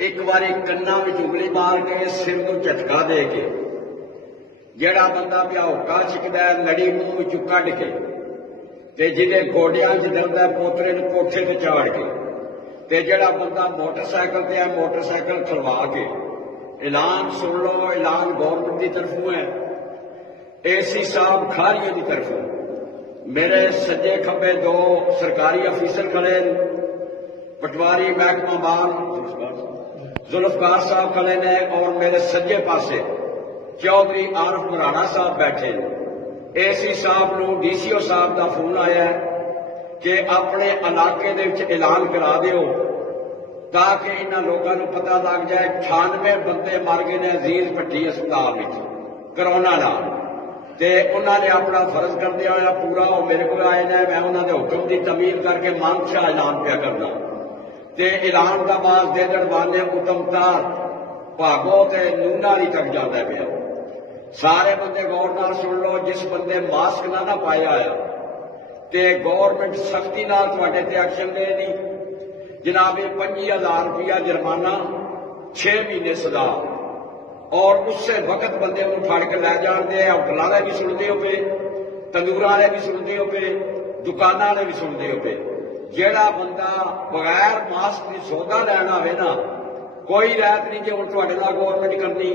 एक बारी कन्ना में उंगली मार के सिर को झटका दे के जेड़ा बंदा भ्याउका छिकदा लड़ी मूंह विचों कढ के ते जिहदे गोडियां च दर्द है पोतरे नूं कोठे ते चाड़ के ते जेड़ा बंदा मोटरसाइकिल ते है मोटरसाइकिल खलवा के ऐलान सुन लो। ऐलान गवर्नमेंट की तरफों है, एसी साहब खारियों की तरफों। मेरे सज्जे खब्बे दो सरकारी अफीसर खड़े, पटवारी महकमा मान जुल्फकार साहब खड़े ने और मेरे सज्जे पासे चौधरी आरफ मराना साहब बैठे। एसी साहब नूं डीसीओ साहब का फोन आया कि अपने इलाके दे विच ऐलान करा दिओ ताकि इन्हां लोगों को पता लग जाए 98 बंदे मर गए ने अजीज भट्टी अस्पताल में करोना नाल। ते उन्होंने अपना फर्ज करदे होया पूरा मेरे को आए ने, मैं उन्होंने हुक्म की तमीर करके मानशा ऐलान पिया करना ते ऐलान का बाज दे दड़वाने उतमतार भागो ते नूनाली तक जाता पिया। सारे बंदे गौर नाल सुन लो, जिस बंदे मास्क ना पाया आया ते गौरमेंट सख्ती नाल तुहाडे ते एक्शन लेगी। जनाब 25,000 रुपया जुर्माना, 6 महीने सजा और उससे वक्त बंदे फड़ के लै जाते हैं। होटल वाले भी सुनते हो पे, तंदूर वाले भी सुनते हो पे, दुकान वाले भी सुनते हो पे। जेड़ा बंदा बगैर मास्क की सौदा लैना आवे ना, कोई रैत नहीं कि हुण तुहाडे नाल गौरमेंट करनी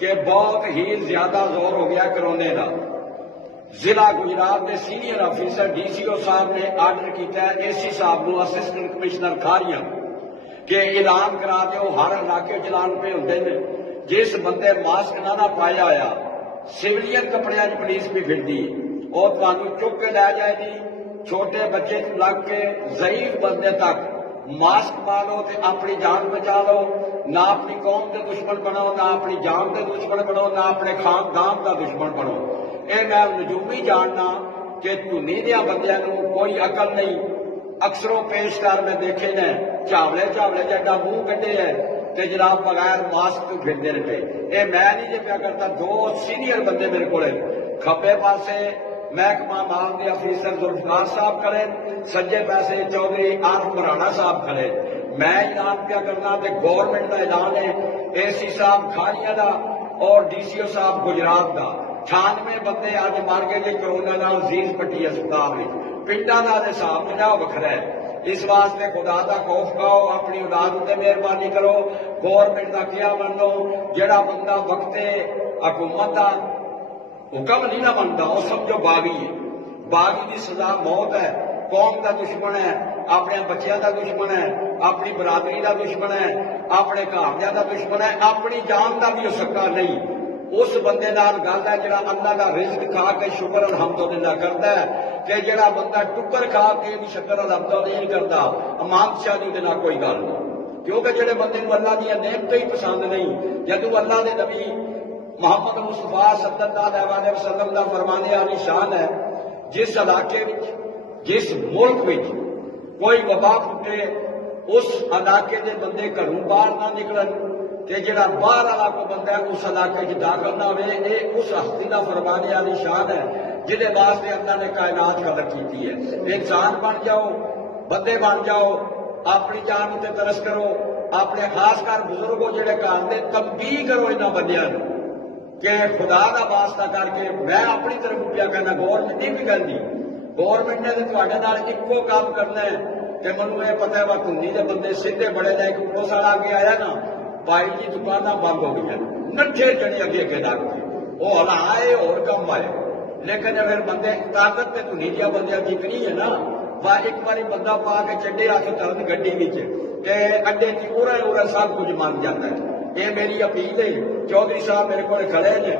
कि बहुत ही ज्यादा जोर हो गया करोने का। जिला गुजरात के सीनियर अफीसर डीसीओ साहब ने आर्डर किया एसी साहब को, असिस्टेंट कमिश्नर खारियां कि ऐलान करा दो हर इलाके चलान पे होंगे ने। जिस बंदे मास्क ना पाया आया सिविलियन कपड़िया पुलिस भी फिरती और तुहानू चुक के लै जाएगी। छोटे बच्चे लग के ज़ईफ बंदे तक मास्क पा लो तो अपनी जान बचा लो। ना अपनी कौम के दुश्मन बनो, ना अपनी जान के दुश्मन बनो, ना अपने खानदान का दुश्मन बनो। ये मैं नजूमी जानना कि धुनी दिया बंदियां नूं कोई अकल नहीं। अक्सरों पेशकार में देखे ने चावले चावले जड्डा मुंह कटे है ते जनाब बगैर मास्क तो फिरते रहे। ये मैं नहीं जे प्या करता, दो सीनियर बंदे मेरे को खब्बे पासे महकमा माल के अफीसर जुल्फकार साहब खड़े, सज्जे पासे चौधरी आरफ मराना साहब खड़े। मैं ऐलान क्या करना तो गवर्नमेंट का ऐलान है, एसी साहब खारिया का और डीसीओ साहब गुजरात का। 98 बंदे अज मर गए जी करोना नाल अजीज भट्टी अस्पताल में। पिंडा का हिसाब जो वखरा है। इस वास्ते खुदा का खौफ खाओ, अपनी औलाद उत्ते मेहरबानी करो, गवर्नमेंट का क्या मनो। जेड़ा बंदा वक्ते हुकूमत का हुक्म नहीं ना मनता वो समझो बागी है। बागी की सजा मौत है। कौम का दुश्मन है, अपने बच्चों का दुश्मन है, अपनी बरादरी का दुश्मन है, अपने घरदियां का दुश्मन है, अपनी जान का भी हो सकता नहीं। उस बंदे नाल गल है जिहड़ा अल्लाह का रिज़्क खा के शुक्र अलहमदुलिल्लाह करता है कि जिहड़ा बंदा टुक्कर खा के भी शुक्र अलहमदुलिल्लाह नहीं करता, अमानशाह दी नाल कोई गल नहीं। क्योंकि जिहड़े बंदे नूं अल्लाह दी नेमत ही पसंद नहीं, जदों अल्लाह के नबी मुहम्मद मुस्तफा सल्लल्लाहु अलैहि वसल्लम का फरमाने वाली शान है, जिस इलाके विच जिस मुल्क विच कोई वबा फुटे उस इलाके के बंदे घरों बाहर ना निकलन ते जिहड़ा बाहर वाला को बंदा उस इलाके च दाखिल ना होवे। ये उस हस्ती का फरमाने वाली शान है जिहदे वास्ते अल्लाह ने कायनात कदर की है। इंसान बन जाओ, बंदे बन जाओ, अपनी जान उत्ते तरस करो। अपने खासकर बुजुर्गों जिहड़े घर दे तंबीह करो इन्हां बंदियां नूं कि खुदा का वास्ता करके मैं अपनी तरफ क्या कहना, गौरमेंट नहीं भी कहती। गौरमेंट ने तो तुहाडे नाल इक्को काम करना है कि मैनूं ये पता है धुनी के बंदे सीधे बड़े ने। एक पुलिस वाला अगे आया ना, भाई जी दुकाना बंद हो गई, नठे जने अगे अगे लग गए, वो हलाए और कम आए। लेकिन फिर बंदे ताकत तो धुनी दिया बंदे जितनी है ना, वह एक बार बंदा पा के चड्डे हाथ तरन गड्डी अड्डे की उरा सब कुछ मान जाता है। ये मेरी अपील है। चौधरी साहब मेरे को खड़े ने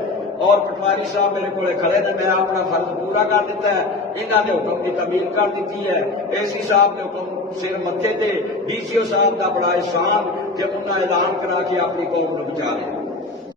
और पटवारी साहब मेरे को खड़े ने, मैं अपना फर्ज पूरा कर दिता है। इन्होंने हुक्म की तमील कर दी है। एसी साहब ने हुक्म सिर मथे से, डीसीओ साहब का बड़ा एहसान कि उन्हें ऐलान करा के अपनी कौम को बचा लिया।